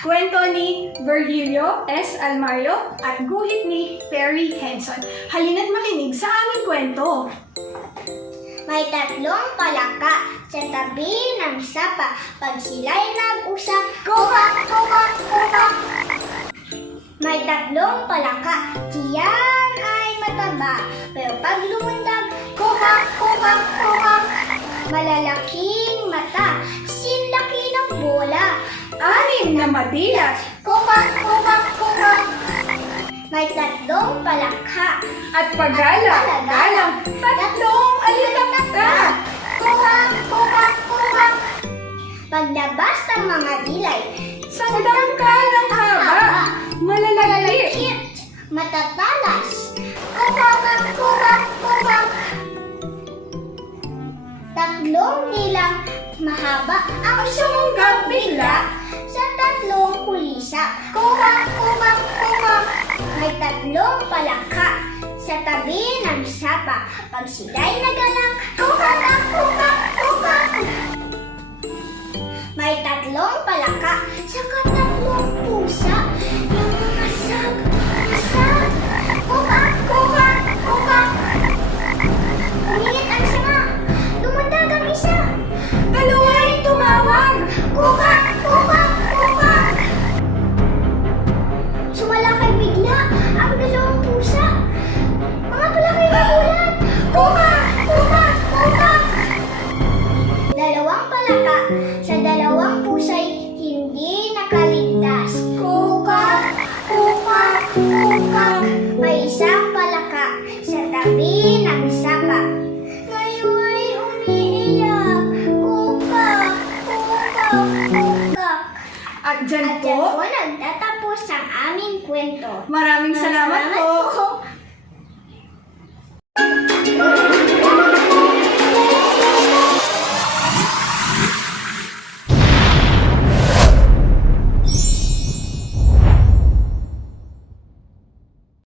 Kwento ni Virgilio S. Almario at guhit ni Perry Henson. Halina't makinig sa aming kwento. May tatlong palaka sa tabi ng sapa. Pag sila'y nag-usap, kukak, kukak, kukak. May tatlong palaka, tiyan ay mataba. Pero pag lumundag, kukak, kukak, kukak. Malalaking mata, sinlaki ng bola. Anim na madilas. Kukak, kukak, kukak. May tatlong palaka. At pagalang-galang, tatlong alitakta. Kukak, kukak, kukak. Paglabas ng mga dilay, Sandang ka ng haba, malalagkit. malalakit, matatalas. Kukak, kukak, kukak. Tatlong nilang mahaba ang sumunggab bigla sa tatlong kulisa. Kukak, kukak, kukak. May tatlong palaka sa tabi ng sapa. Pag sila'y nagalang, kukak, kukak, kukak. May tatlong palaka sa katatlong pusa. Yung mga sag, kukak, kukak, kukak. Uminit ang sanga, dumundag ang isa. Dalawa'y tumawag. Kukak, kukak, kukak. Sumalakay bigla ang dalawang pusa. Mga palakay nagulat. Kukak, kukak, kukak. Dalawang palaka sa dalawang pusa'y hindi nakaligtas. Kukak, kukak, kukak. May isang palaka sa tabi ng sapa. Ngayon ay umiiyak. Kukak, kukak, kukak. At dyan At dyan po, po nagtatapos ang aming kwento. maraming salamat po. po.